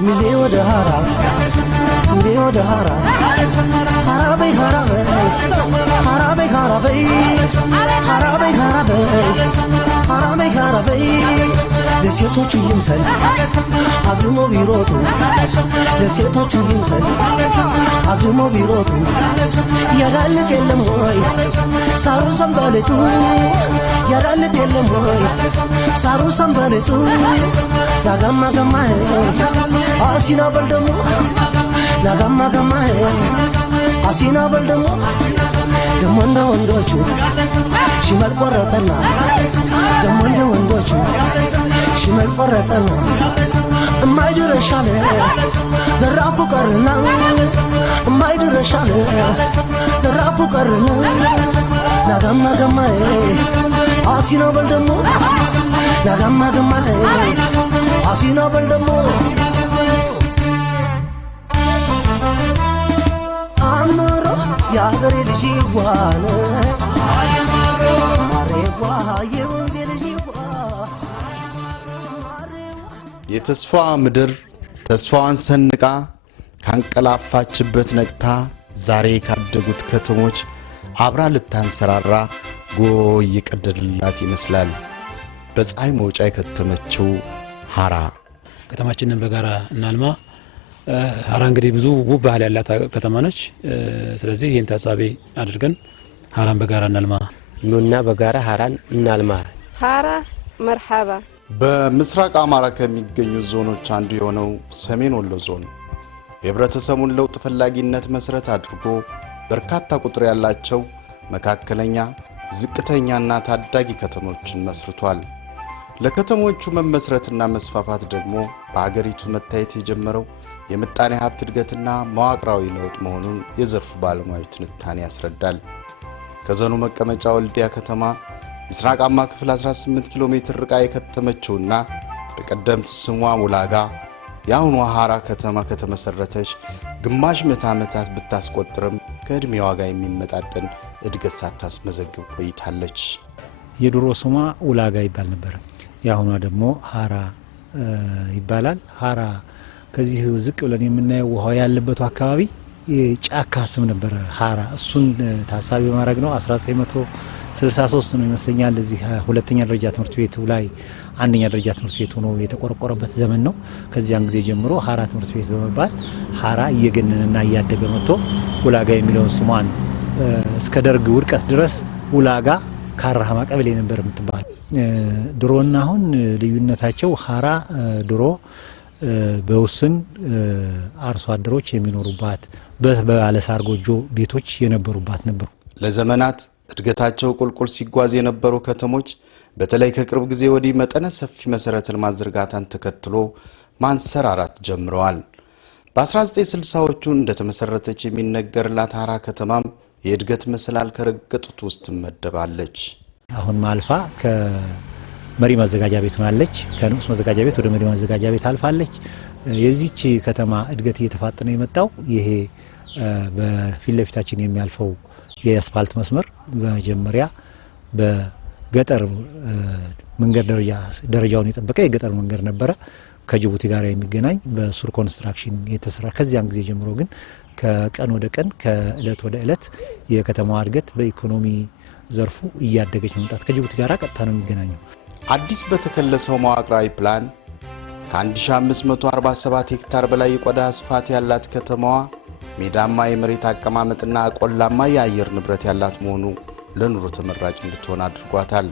مليو دهارا مليو دهارا هرابي هرابي هرابي هرابي هرابي هرابي هرابي هرابي لسيتوچ يمسل አግሞ ቢሮጡ ለሴቶቹ ይምሰል አግሞ ቢሮጡ ያዳልጥ የለም ወይ ሳሩ ሰንበለጡ ያዳልጥ የለም ወይ ሳሩ ሰንበለጡ ላጋማ ገማዬ አሲና በልደሞ ላጋማ ገማዬ አሲና በልደሞ ደሞ እንደ ወንዶቹ ሽመል ቆረጠና ደሞ እንደ ወንዶቹ ሽመል ቆረጠና እማይድረሻለ ዘራፉ ቀርና እማይድረሻለ ዘራፉ ቀርና ላጋማ ገማዬ አሲና በልደሞ ላጋማ ገማዬ አሲና በልደሞ አምሮ ያገሬ ልጅ ይዋነ ማሬዋ የወንጌ ልጅ የተስፋ ምድር ተስፋዋን ሰንቃ ካንቀላፋችበት ነቅታ ዛሬ ካደጉት ከተሞች አብራ ልታንሰራራ ጎይ ይቀደድላት ይመስላል። በፀሐይ መውጫ የከተመችው ሐራ ከተማችንን በጋራ እናልማ። ሐራ እንግዲህ ብዙ ውብ ባህል ያላት ከተማ ነች። ስለዚህ ይህን ታሳቢ አድርገን ሐራን በጋራ እናልማ ኑና በጋራ ሐራን እናልማ። ሐራ መርሐባ። በምስራቅ አማራ ከሚገኙ ዞኖች አንዱ የሆነው ሰሜን ወሎ ዞን የህብረተሰቡን ለውጥ ፈላጊነት መሰረት አድርጎ በርካታ ቁጥር ያላቸው መካከለኛ፣ ዝቅተኛና ታዳጊ ከተሞችን መስርቷል። ለከተሞቹ መመስረትና መስፋፋት ደግሞ በአገሪቱ መታየት የጀመረው የምጣኔ ሀብት እድገትና መዋቅራዊ ለውጥ መሆኑን የዘርፉ ባለሙያዎች ትንታኔ ያስረዳል። ከዞኑ መቀመጫ ወልዲያ ከተማ ምስራቃማ ክፍል 18 ኪሎ ሜትር ርቃ የከተመችውና በቀደምት ስሟ ሙላጋ የአሁኗ ሐራ ከተማ ከተመሰረተች ግማሽ ምዕተ ዓመታት ብታስቆጥርም ከእድሜዋ ጋር የሚመጣጠን እድገት ሳታስመዘግብ ቆይታለች። የድሮ ስሟ ውላጋ ይባል ነበር። የአሁኗ ደግሞ ሐራ ይባላል። ሐራ ከዚህ ዝቅ ብለን የምናየው ውሃው ያለበት አካባቢ ጫካ ስም ነበር ሐራ። እሱን ታሳቢ በማድረግ ነው 1963 ነው ይመስለኛል እዚህ ሁለተኛ ደረጃ ትምህርት ቤቱ ላይ አንደኛ ደረጃ ትምህርት ቤት ሆኖ የተቆረቆረበት ዘመን ነው። ከዚያን ጊዜ ጀምሮ ሐራ ትምህርት ቤት በመባል ሐራ እየገነነና እያደገ መጥቶ ውላጋ የሚለውን ስሟን እስከ ደርግ ውድቀት ድረስ ውላጋ ካራሃማ ቀበሌ ነበር የምትባል። ድሮና አሁን ልዩነታቸው ሐራ ድሮ በውስን አርሶ አደሮች የሚኖሩባት በባለሳር ጎጆ ቤቶች የነበሩባት ነበሩ። ለዘመናት እድገታቸው ቁልቁል ሲጓዝ የነበሩ ከተሞች በተለይ ከቅርብ ጊዜ ወዲህ መጠነ ሰፊ መሰረተ ልማት ዝርጋታን ተከትሎ ማንሰራራት ጀምረዋል። በ1960ዎቹ እንደተመሰረተች የሚነገርላት ሐራ ከተማም የእድገት መሰላል ከረገጡት ውስጥ ትመደባለች። አሁን ማልፋ ከመሪ ማዘጋጃ ቤት ሆናለች። ከንዑስ ማዘጋጃ ቤት ወደ መሪ ማዘጋጃ ቤት አልፋለች። የዚህች ከተማ እድገት እየተፋጠነ የመጣው ይሄ በፊት ለፊታችን የሚያልፈው የአስፋልት መስመር በመጀመሪያ በገጠር መንገድ ደረጃውን የጠበቀ የገጠር መንገድ ነበረ ከጅቡቲ ጋር የሚገናኝ በሱር ኮንስትራክሽን የተሰራ። ከዚያን ጊዜ ጀምሮ ግን ከቀን ወደ ቀን ከእለት ወደ እለት የከተማዋ እድገት በኢኮኖሚ ዘርፉ እያደገች መምጣት ከጅቡቲ ጋር ቀጥታ ነው የሚገናኘው። አዲስ በተከለሰው መዋቅራዊ ፕላን ከ1547 ሄክታር በላይ የቆዳ ስፋት ያላት ከተማዋ ሜዳማ የመሬት አቀማመጥና ቆላማ የአየር ንብረት ያላት መሆኑ ለኑሮ ተመራጭ እንድትሆን አድርጓታል።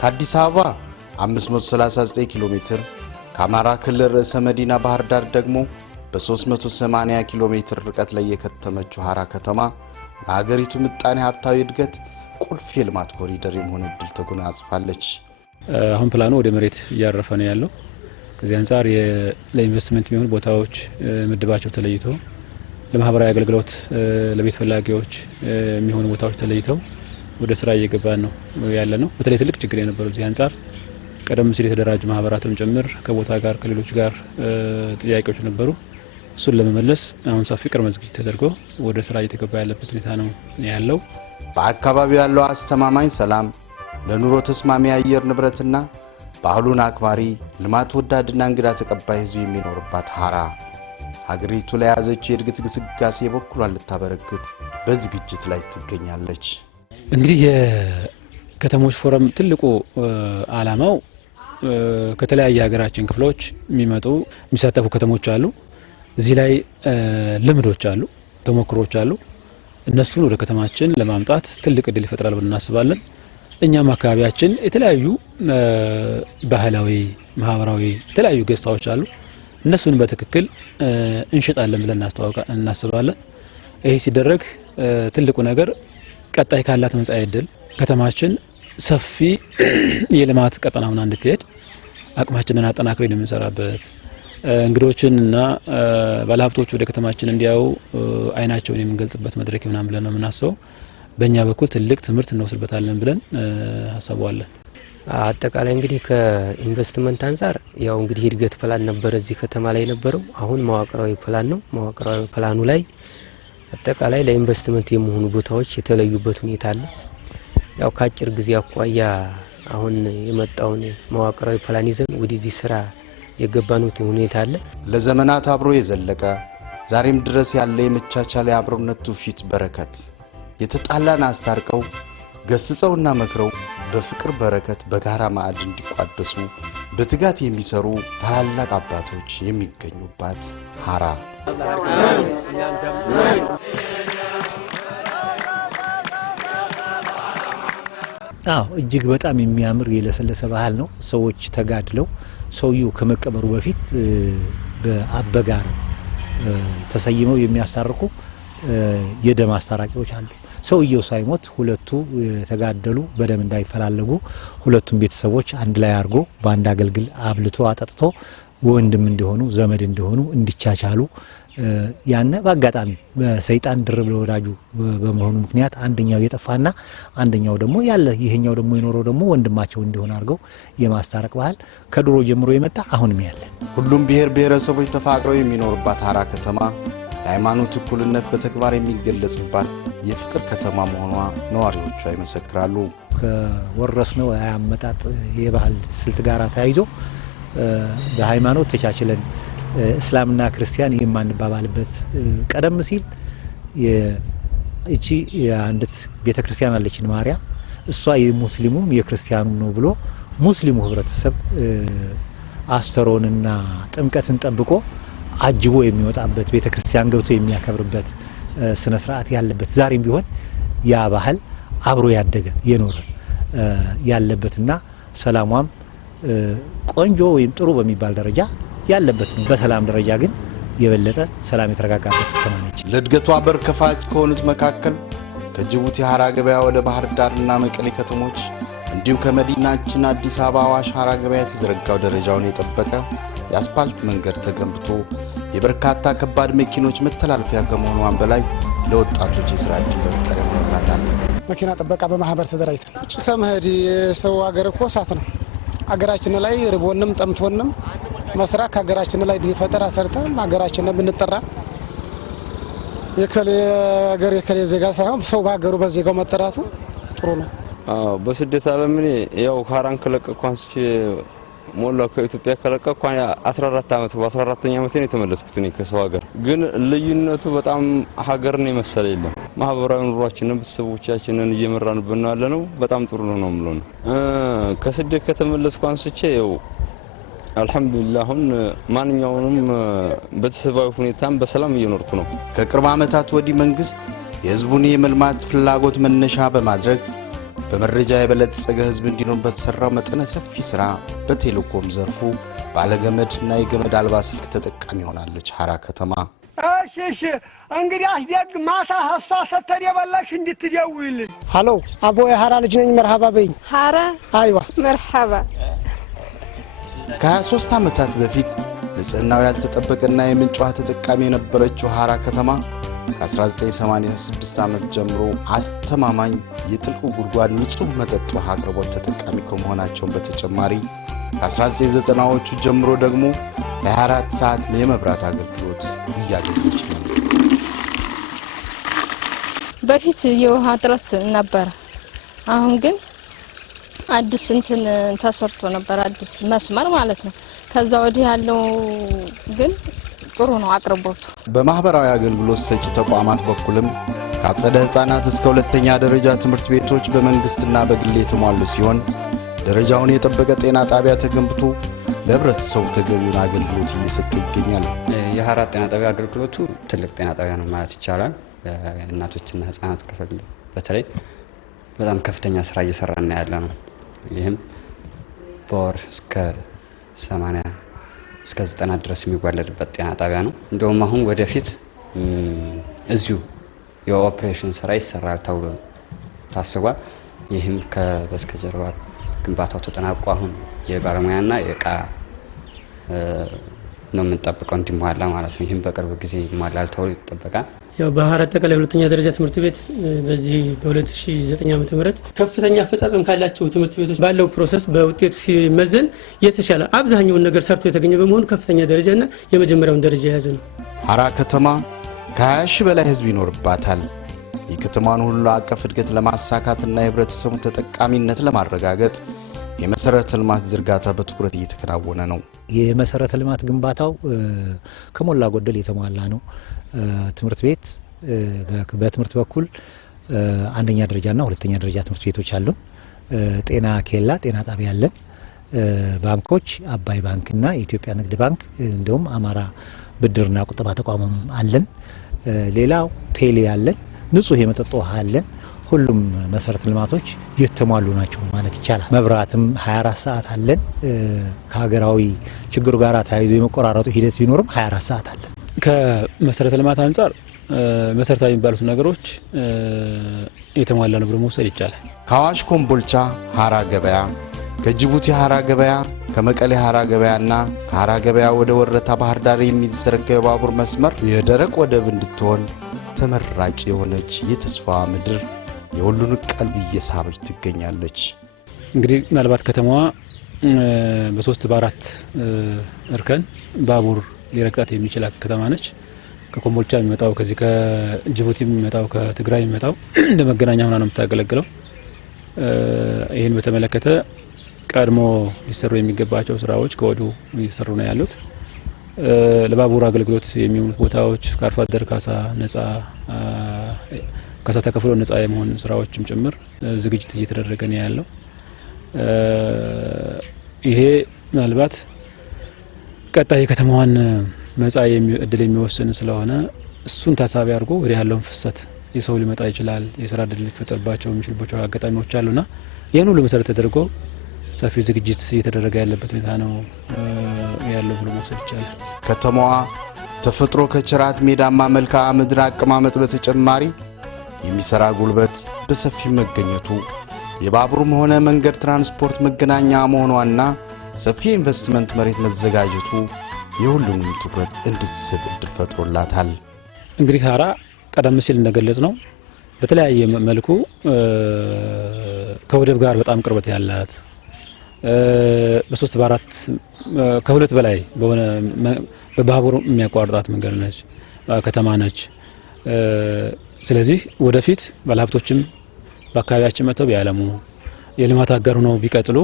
ከአዲስ አበባ 539 ኪሎ ሜትር ከአማራ ክልል ርዕሰ መዲና ባህር ዳር ደግሞ በ380 ኪሎ ሜትር ርቀት ላይ የከተመችው ሐራ ከተማ ለሀገሪቱ ምጣኔ ሀብታዊ እድገት ቁልፍ የልማት ኮሪደር የመሆን እድል ተጎናጽፋለች። አሁን ፕላኑ ወደ መሬት እያረፈ ነው ያለው። ከዚህ አንፃር ለኢንቨስትመንት የሚሆኑ ቦታዎች ምድባቸው ተለይቶ ለማህበራዊ አገልግሎት ለቤት ፈላጊዎች የሚሆኑ ቦታዎች ተለይተው ወደ ስራ እየገባን ነው ያለ ነው። በተለይ ትልቅ ችግር የነበረው እዚህ አንፃር ቀደም ሲል የተደራጁ ማህበራትም ጭምር ከቦታ ጋር ከሌሎች ጋር ጥያቄዎች ነበሩ። እሱን ለመመለስ አሁን ሰፊ ቅድመ ዝግጅት ተደርጎ ወደ ስራ እየተገባ ያለበት ሁኔታ ነው ያለው። በአካባቢው ያለው አስተማማኝ ሰላም፣ ለኑሮ ተስማሚ አየር ንብረትና ባህሉን አክባሪ ልማት ወዳድና እንግዳ ተቀባይ ህዝብ የሚኖርባት ሀራ ሀገሪቱ ላይ ያዘችው የእድገት ግስጋሴ በኩሏን ልታበረክት በዝግጅት ላይ ትገኛለች። እንግዲህ የከተሞች ፎረም ትልቁ ዓላማው ከተለያየ ሀገራችን ክፍሎች የሚሳተፉ ከተሞች አሉ። እዚህ ላይ ልምዶች አሉ፣ ተሞክሮች አሉ። እነሱን ወደ ከተማችን ለማምጣት ትልቅ እድል ይፈጥራል ብለን እናስባለን። እኛም አካባቢያችን የተለያዩ ባህላዊ፣ ማህበራዊ የተለያዩ ገጽታዎች አሉ። እነሱን በትክክል እንሽጣለን ብለን እናስባለን። ይሄ ሲደረግ ትልቁ ነገር ቀጣይ ካላት መጻኢ ዕድል ከተማችን ሰፊ የልማት ቀጠና ሆና እንድትሄድ አቅማችንን አጠናክረን የምንሰራበት እንግዶችንና ባለሀብቶች ወደ ከተማችን እንዲያዩ አይናቸውን የምንገልጽበት መድረክ ይሆናል ብለን ነው የምናስበው። በእኛ በኩል ትልቅ ትምህርት እንወስድበታለን ብለን ሀሳባለን። አጠቃላይ እንግዲህ ከኢንቨስትመንት አንፃር ያው እንግዲህ እድገት ፕላን ነበር እዚህ ከተማ ላይ ነበረው። አሁን መዋቅራዊ ፕላን ነው። መዋቅራዊ ፕላኑ ላይ አጠቃላይ ለኢንቨስትመንት የሚሆኑ ቦታዎች የተለዩበት ሁኔታ አለ። ያው ከአጭር ጊዜ አኳያ አሁን የመጣውን መዋቅራዊ ፕላን ይዘን ወደዚህ ስራ የገባኑት ሁኔታ አለ። ለዘመናት አብሮ የዘለቀ ዛሬም ድረስ ያለ የመቻቻል የአብሮነት ትውፊት በረከት የተጣላን አስታርቀው ገስጸውና መክረው በፍቅር በረከት በጋራ ማዕድ እንዲቋደሱ በትጋት የሚሰሩ ታላላቅ አባቶች የሚገኙባት ሀራ እጅግ በጣም የሚያምር የለሰለሰ ባህል ነው። ሰዎች ተጋድለው ሰውየው ከመቀበሩ በፊት በአበጋር ተሰይመው የሚያሳርቁ የደም አስታራቂዎች አሉ። ሰውየው ሳይሞት ሁለቱ ተጋደሉ በደም እንዳይፈላለጉ ሁለቱም ቤተሰቦች አንድ ላይ አርጎ በአንድ አገልግል አብልቶ አጠጥቶ ወንድም እንደሆኑ ዘመድ እንደሆኑ እንዲቻቻሉ ያነ በአጋጣሚ በሰይጣን ድርብ ለወዳጁ በመሆኑ ምክንያት አንደኛው የጠፋና አንደኛው ደግሞ ያለ ይሄኛው ደግሞ የኖረው ደግሞ ወንድማቸው እንደሆነ አርገው የማስታረቅ ባህል ከድሮ ጀምሮ የመጣ አሁንም ያለ ሁሉም ብሔር ብሔረሰቦች ተፋቅረው የሚኖርባት ሀራ ከተማ የሃይማኖት እኩልነት በተግባር የሚገለጽባት የፍቅር ከተማ መሆኗ ነዋሪዎቿ ይመሰክራሉ። ከወረስነው ያመጣጥ የባህል ስልት ጋር ተያይዞ በሃይማኖት ተቻችለን እስላምና ክርስቲያን የማንባባልበት ቀደም ሲል እቺ የአንዲት ቤተክርስቲያን አለችን ማርያም እሷ የሙስሊሙም የክርስቲያኑም ነው ብሎ ሙስሊሙ ህብረተሰብ አስተሮንና ጥምቀትን ጠብቆ አጅቦ የሚወጣበት ቤተክርስቲያን ገብቶ የሚያከብርበት ስነ ስርዓት ያለበት ዛሬም ቢሆን ያ ባህል አብሮ ያደገ የኖረ ያለበትና ሰላሟም ቆንጆ ወይም ጥሩ በሚባል ደረጃ ያለበት ነው። በሰላም ደረጃ ግን የበለጠ ሰላም የተረጋጋበት ከተማ ነች። ለእድገቷ በር ከፋች ከሆኑት መካከል ከጅቡቲ ሀራ ገበያ ወደ ባህር ዳርና መቀሌ ከተሞች እንዲሁም ከመዲናችን አዲስ አበባ አዋሽ ሀራ ገበያ የተዘረጋው ደረጃውን የጠበቀ የአስፓልት መንገድ ተገንብቶ የበርካታ ከባድ መኪኖች መተላለፊያ ከመሆኗን በላይ ለወጣቶች የስራ ዕድል መፍጠር ያመጣታል። መኪና ጥበቃ በማህበር ተደራጅተን ውጭ ከመሄድ የሰው ሀገር እኮ እሳት ነው። ሀገራችን ላይ ርቦንም ጠምቶንም መስራት ከሀገራችን ላይ ፈጠራ ሰርተን ሀገራችንን ብንጠራ የከሌ ሀገር የከሌ ዜጋ ሳይሆን ሰው በሀገሩ በዜጋው መጠራቱ ጥሩ ነው። በስደት ዓለም እኔ ያው ሀራን ከለቀቅኩ አንስቼ ሞላ ከኢትዮጵያ ከለቀቅኩ 14 ዓመት በ14ኛ ዓመቴ ነው የተመለስኩት። እኔ ከሰው ሀገር ግን ልዩነቱ በጣም ሀገርን የመሰለ የለም። ማህበራዊ ኑሯችንን ቤተሰቦቻችንን እየመራንበት ነው ያለነው። በጣም ጥሩ ነው የምለው ነው። ከስደት ከተመለስኩ አንስቼ ያው አልሐምዱሊላህ አሁን ማንኛውንም ቤተሰባዊ ሁኔታን በሰላም እየኖርኩ ነው። ከቅርብ ዓመታት ወዲህ መንግስት የህዝቡን የመልማት ፍላጎት መነሻ በማድረግ በመረጃ የበለጸገ ህዝብ እንዲኖር በተሰራው መጠነ ሰፊ ስራ በቴሌኮም ዘርፉ ባለገመድ እና የገመድ አልባ ስልክ ተጠቃሚ ሆናለች ሀራ ከተማ። እሺ እንግዲህ አስደግ ማታ ሀሳ ተተሪ የበላሽ እንድትደውይልን። ሃሎ አቦ የሀራ ልጅ ነኝ። መርሃባ በይኝ። ሀራ አይዋ መርሐባ ከ23 ዓመታት በፊት ንጽህናው ያልተጠበቀና የምንጭ ውሃ ተጠቃሚ የነበረችው ሐራ ከተማ ከ1986 ዓመት ጀምሮ አስተማማኝ የጥልቅ ጉድጓድ ንጹህ መጠጥ ውሃ አቅርቦት ተጠቃሚ ከመሆናቸው በተጨማሪ ከ1990ዎቹ ጀምሮ ደግሞ ለ24 ሰዓት የመብራት አገልግሎት እያገኘች ነው። በፊት የውሃ እጥረት ነበር። አሁን ግን አዲስ እንትን ተሰርቶ ነበር፣ አዲስ መስመር ማለት ነው። ከዛ ወዲህ ያለው ግን ጥሩ ነው አቅርቦቱ። በማህበራዊ አገልግሎት ሰጪ ተቋማት በኩልም ከአጸደ ሕፃናት እስከ ሁለተኛ ደረጃ ትምህርት ቤቶች በመንግስትና በግል የተሟሉ ሲሆን ደረጃውን የጠበቀ ጤና ጣቢያ ተገንብቶ ለህብረተሰቡ ተገቢውን አገልግሎት እየሰጠ ይገኛል። የሐራ ጤና ጣቢያ አገልግሎቱ ትልቅ ጤና ጣቢያ ነው ማለት ይቻላል። እናቶችና ህፃናት ክፍል በተለይ በጣም ከፍተኛ ስራ እየሰራና ያለ ነው። ይህም በወር እስከ 80 እስከ 90 ድረስ የሚወለድበት ጤና ጣቢያ ነው። እንደውም አሁን ወደፊት እዚሁ የኦፕሬሽን ስራ ይሰራል ተብሎ ታስቧል። ይህም ከበስተጀርባ ግንባታው ተጠናቆ አሁን የባለሙያና የእቃ ነው የምንጠብቀው እንዲሟላ ማለት ነው። ይህም በቅርብ ጊዜ ይሟላል ተብሎ ይጠበቃል። ያው በሐራ አጠቃላይ ሁለተኛ ደረጃ ትምህርት ቤት በዚህ በ2009 ዓ.ም ከፍተኛ አፈጻጸም ካላቸው ትምህርት ቤቶች ባለው ፕሮሰስ በውጤቱ ሲመዘን የተሻለ አብዛኛውን ነገር ሰርቶ የተገኘ በመሆኑ ከፍተኛ ደረጃና የመጀመሪያውን ደረጃ የያዘ ነው። ሐራ ከተማ ከ20 ሺህ በላይ ህዝብ ይኖርባታል። የከተማውን ሁሉ አቀፍ እድገት ለማሳካትና የህብረተሰቡን ተጠቃሚነት ለማረጋገጥ የመሰረተ ልማት ዝርጋታ በትኩረት እየተከናወነ ነው። የመሰረተ ልማት ግንባታው ከሞላ ጎደል የተሟላ ነው። ትምህርት ቤት በትምህርት በኩል አንደኛ ደረጃና ሁለተኛ ደረጃ ትምህርት ቤቶች አሉን። ጤና ኬላ ጤና ጣቢያ አለን። ባንኮች አባይ ባንክና የኢትዮጵያ ንግድ ባንክ እንዲሁም አማራ ብድርና ቁጠባ ተቋምም አለን። ሌላው ቴሌ አለን። ንጹህ የመጠጥ ውሃ አለን። ሁሉም መሰረተ ልማቶች የተሟሉ ናቸው ማለት ይቻላል። መብራትም 24 ሰዓት አለን። ከሀገራዊ ችግሩ ጋር ተያይዞ የመቆራረጡ ሂደት ቢኖርም 24 ሰዓት አለን። ከመሰረተ ልማት አንጻር መሰረታዊ የሚባሉት ነገሮች የተሟላ ነው ብሎ መውሰድ ይቻላል። ከአዋሽ ኮምቦልቻ ሐራ ገበያ፣ ከጅቡቲ ሐራ ገበያ፣ ከመቀሌ ሐራ ገበያና ከሐራ ገበያ ወደ ወረታ ባህር ዳር የሚዘረጋው የባቡር መስመር የደረቅ ወደብ እንድትሆን ተመራጭ የሆነች የተስፋ ምድር የሁሉን ቀልብ እየሳበች ትገኛለች። እንግዲህ ምናልባት ከተማዋ በ3 በ4 እርከን ባቡር ሊረግጣት የሚችል ከተማ ነች። ከኮምቦልቻ የሚመጣው ከዚህ ከጅቡቲ የሚመጣው ከትግራይ የሚመጣው እንደ መገናኛ ሆና ነው የምታገለግለው። ይህን በተመለከተ ቀድሞ ሊሰሩ የሚገባቸው ስራዎች ከወዲሁ እየተሰሩ ነው ያሉት። ለባቡር አገልግሎት የሚውሉት ቦታዎች ከአርሶ አደር ካሳ ተከፍሎ ነጻ የመሆን ስራዎችም ጭምር ዝግጅት እየተደረገ ነው ያለው። ይሄ ምናልባት ቀጣይ የከተማዋን መጻኢ እድል የሚወስን ስለሆነ እሱን ታሳቢ አድርጎ ወደ ያለውን ፍሰት የሰው ሊመጣ ይችላል፣ የስራ እድል ሊፈጠርባቸው የሚችሉባቸው አጋጣሚዎች አሉና ይህን ሁሉ መሰረት ተደርጎ ሰፊ ዝግጅት እየተደረገ ያለበት ሁኔታ ነው ያለው ብሎ መውሰድ ይቻላል። ከተማዋ ተፈጥሮ ከቸራት ሜዳማ መልክዓ ምድር አቀማመጥ በተጨማሪ የሚሰራ ጉልበት በሰፊ መገኘቱ የባቡርም ሆነ መንገድ ትራንስፖርት መገናኛ መሆኗና ሰፊ ኢንቨስትመንት መሬት መዘጋጀቱ የሁሉንም ትኩረት እንድትስብ እድል ፈጥሮላታል። እንግዲህ ሐራ ቀደም ሲል እንደገለጽ ነው በተለያየ መልኩ ከወደብ ጋር በጣም ቅርበት ያላት በ3 በ4 ከሁለት በላይ በሆነ በባቡር የሚያቋርጣት መንገድ ነች፣ ከተማ ነች። ስለዚህ ወደፊት ባለሀብቶችም በአካባቢያችን መጥተው ቢያለሙ የልማት አጋር ሆነው ቢቀጥሉ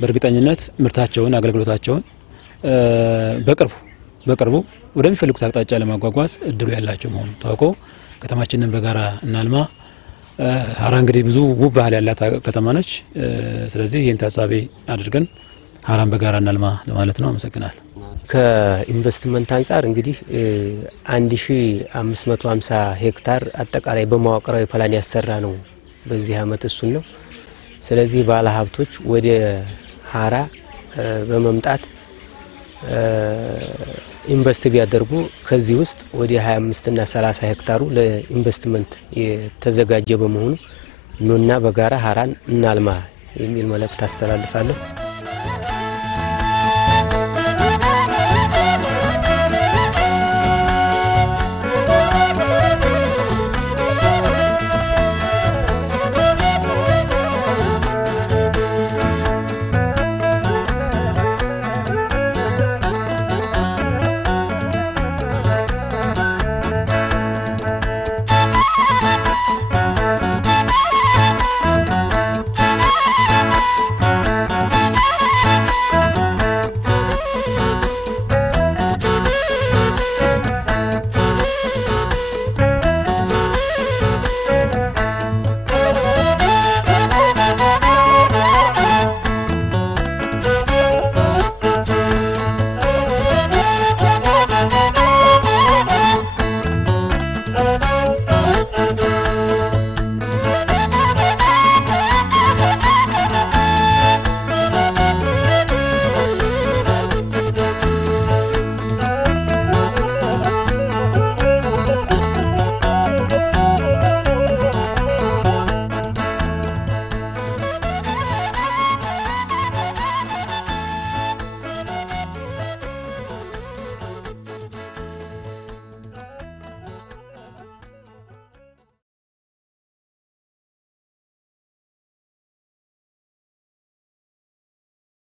በእርግጠኝነት ምርታቸውን አገልግሎታቸውን በቅርቡ ወደሚፈልጉት አቅጣጫ ለማጓጓዝ እድሉ ያላቸው መሆኑ ታውቆ ከተማችንን በጋራ እናልማ። ሐራ እንግዲህ ብዙ ውብ ባህል ያላት ከተማ ነች። ስለዚህ ይህን ታሳቢ አድርገን ሐራን በጋራ እናልማ ለማለት ነው። አመሰግናለሁ። ከኢንቨስትመንት አንጻር እንግዲህ 1550 ሄክታር አጠቃላይ በመዋቅራዊ ፕላን ያሰራ ነው በዚህ አመት እሱን ነው። ስለዚህ ባለ ሀብቶች ወደ ሐራ በመምጣት ኢንቨስት ቢያደርጉ ከዚህ ውስጥ ወደ 25 እና 30 ሄክታሩ ለኢንቨስትመንት የተዘጋጀ በመሆኑ ኑና በጋራ ሐራን እናልማ የሚል መልእክት አስተላልፋለሁ።